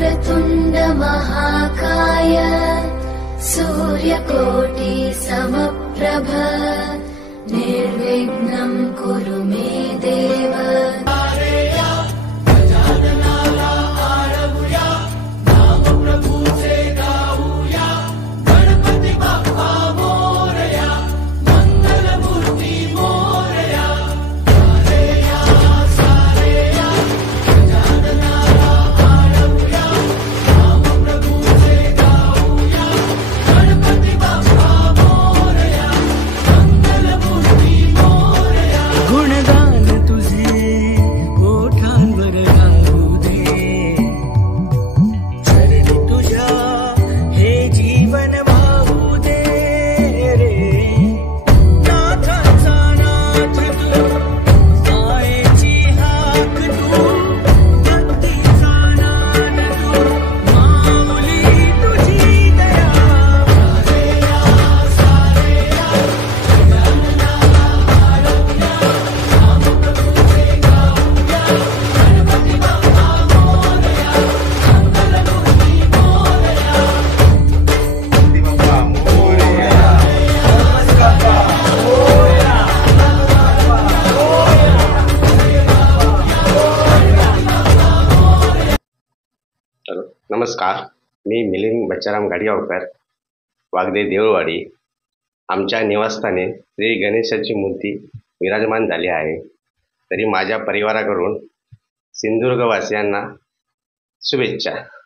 वक्रतुण्ड महाकाय सूर्यकोटि समप्रभ निर्विघ्नं कुरु मे देव। नमस्कार, मी मिलिंद बच्चाराम गाडीगावकर, वागदे देऊळवाडी. आमच्या निवासस्थानी श्री गणेशाची मूर्ती विराजमान झाली आहे. तरी माझ्या परिवाराकडून सिंधुदुर्गवासियांना शुभेच्छा.